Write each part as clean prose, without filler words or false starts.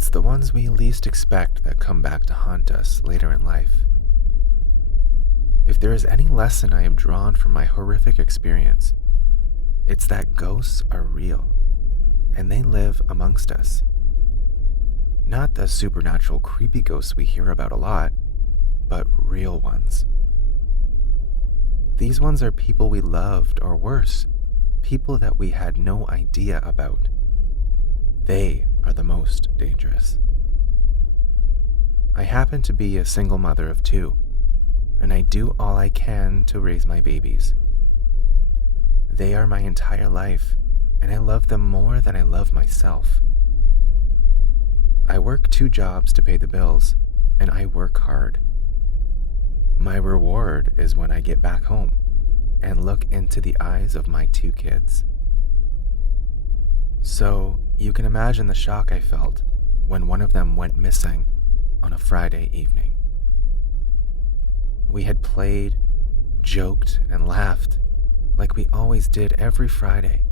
It's the ones we least expect that come back to haunt us later in life. If there is any lesson I have drawn from my horrific experience, it's that ghosts are real, and they live amongst us. Not the supernatural creepy ghosts we hear about a lot, but real ones. These ones are people we loved, or worse, people that we had no idea about. They are the most dangerous. I happen to be a single mother of 2, and I do all I can to raise my babies. They are my entire life, and I love them more than I love myself. I work 2 jobs to pay the bills, and I work hard. My reward is when I get back home and look into the eyes of my 2 kids. So you can imagine the shock I felt when one of them went missing on a Friday evening. We had played, joked, and laughed like we always did every Friday,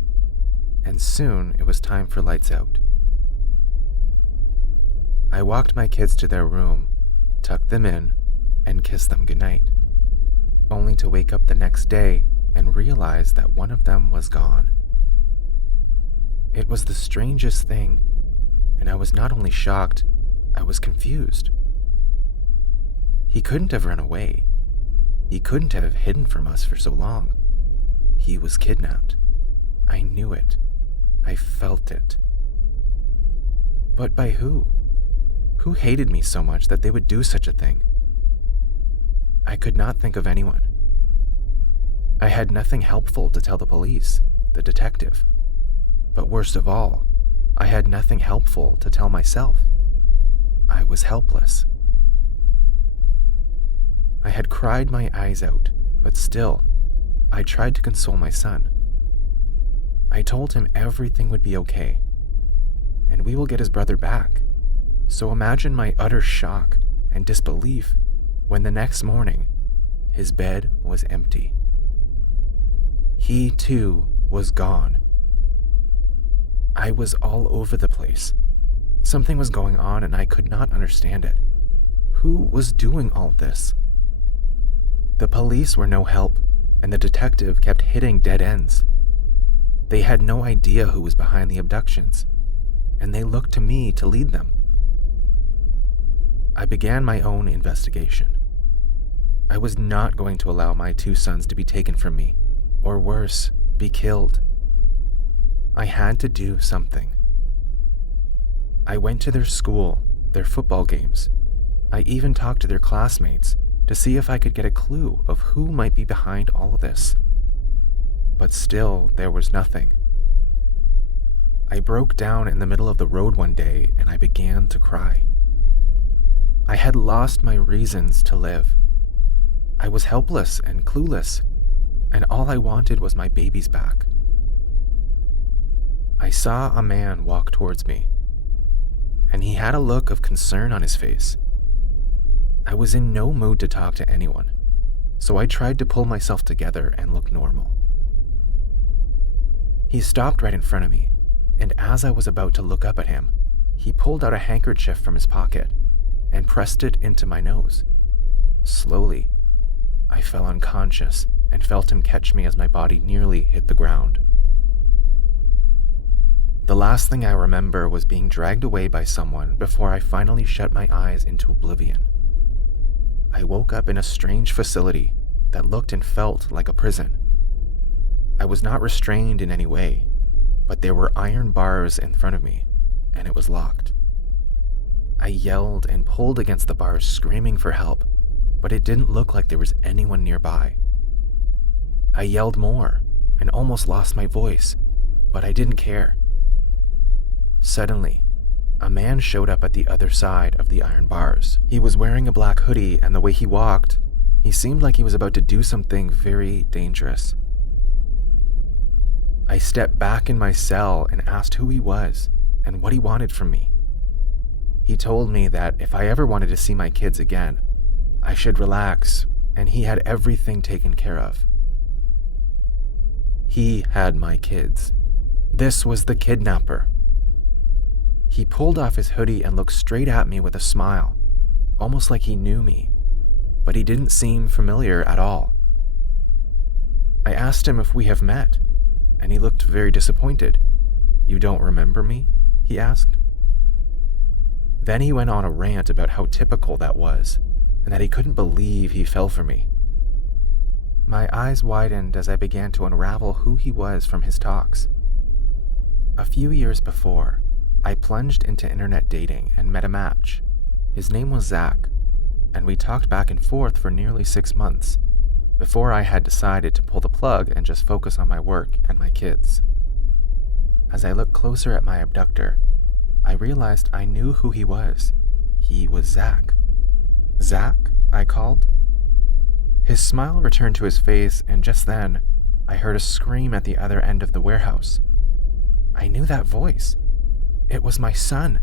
and soon it was time for lights out. I walked my kids to their room, tucked them in, and kissed them goodnight, only to wake up the next day and realize that one of them was gone. It was the strangest thing, and I was not only shocked, I was confused. He couldn't have run away. He couldn't have hidden from us for so long. He was kidnapped. I knew it. I felt it. But by who? Who hated me so much that they would do such a thing? I could not think of anyone. I had nothing helpful to tell the police, the detective. But worst of all, I had nothing helpful to tell myself. I was helpless. I had cried my eyes out, but still, I tried to console my son. I told him everything would be okay, and we will get his brother back. So imagine my utter shock and disbelief when the next morning, his bed was empty. He too was gone. I was all over the place. Something was going on and I could not understand it. Who was doing all this? The police were no help, and the detective kept hitting dead ends. They had no idea who was behind the abductions, and they looked to me to lead them. I began my own investigation. I was not going to allow my 2 sons to be taken from me, or worse, be killed. I had to do something. I went to their school, their football games. I even talked to their classmates to see if I could get a clue of who might be behind all of this. But still, there was nothing. I broke down in the middle of the road one day and I began to cry. I had lost my reasons to live. I was helpless and clueless, and all I wanted was my babies back. I saw a man walk towards me, and he had a look of concern on his face. I was in no mood to talk to anyone, so I tried to pull myself together and look normal. He stopped right in front of me, and as I was about to look up at him, he pulled out a handkerchief from his pocket and pressed it into my nose. Slowly, I fell unconscious and felt him catch me as my body nearly hit the ground. The last thing I remember was being dragged away by someone before I finally shut my eyes into oblivion. I woke up in a strange facility that looked and felt like a prison. I was not restrained in any way, but there were iron bars in front of me, and it was locked. I yelled and pulled against the bars, screaming for help, but it didn't look like there was anyone nearby. I yelled more and almost lost my voice, but I didn't care. Suddenly, a man showed up at the other side of the iron bars. He was wearing a black hoodie, and the way he walked, he seemed like he was about to do something very dangerous. I stepped back in my cell and asked who he was and what he wanted from me. He told me that if I ever wanted to see my kids again, I should relax, and he had everything taken care of. He had my kids. This was the kidnapper. He pulled off his hoodie and looked straight at me with a smile, almost like he knew me, but he didn't seem familiar at all. I asked him if we have met, and he looked very disappointed. "You don't remember me?" he asked. Then he went on a rant about how typical that was, and that he couldn't believe he fell for me. My eyes widened as I began to unravel who he was from his talks. A few years before, I plunged into internet dating and met a match. His name was Zach, and we talked back and forth for nearly 6 months before I had decided to pull the plug and just focus on my work and my kids. As I looked closer at my abductor, I realized I knew who he was. He was Zach. "Zach?" I called. His smile returned to his face, and just then, I heard a scream at the other end of the warehouse. I knew that voice. It was my son.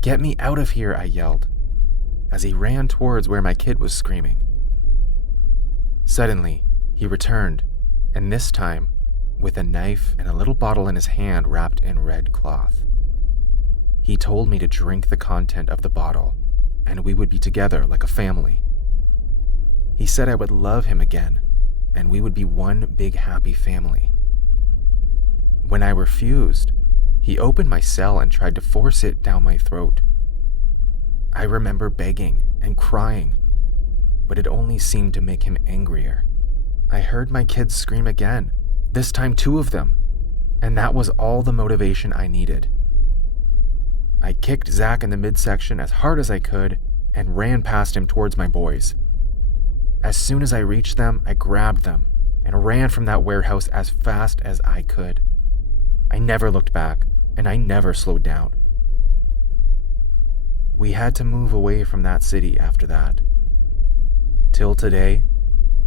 "Get me out of here," I yelled, as he ran towards where my kid was screaming. Suddenly, he returned, and this time, with a knife and a little bottle in his hand wrapped in red cloth. He told me to drink the content of the bottle, and we would be together like a family. He said I would love him again, and we would be one big happy family. When I refused, he opened my cell and tried to force it down my throat. I remember begging and crying, but it only seemed to make him angrier. I heard my kids scream again, this time 2 of them, and that was all the motivation I needed. I kicked Zach in the midsection as hard as I could and ran past him towards my boys. As soon as I reached them, I grabbed them and ran from that warehouse as fast as I could. I never looked back, and I never slowed down. We had to move away from that city after that. Till today,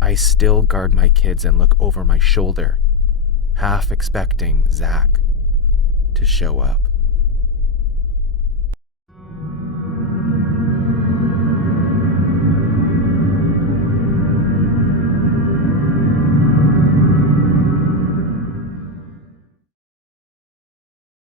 I still guard my kids and look over my shoulder, half expecting Zach to show up.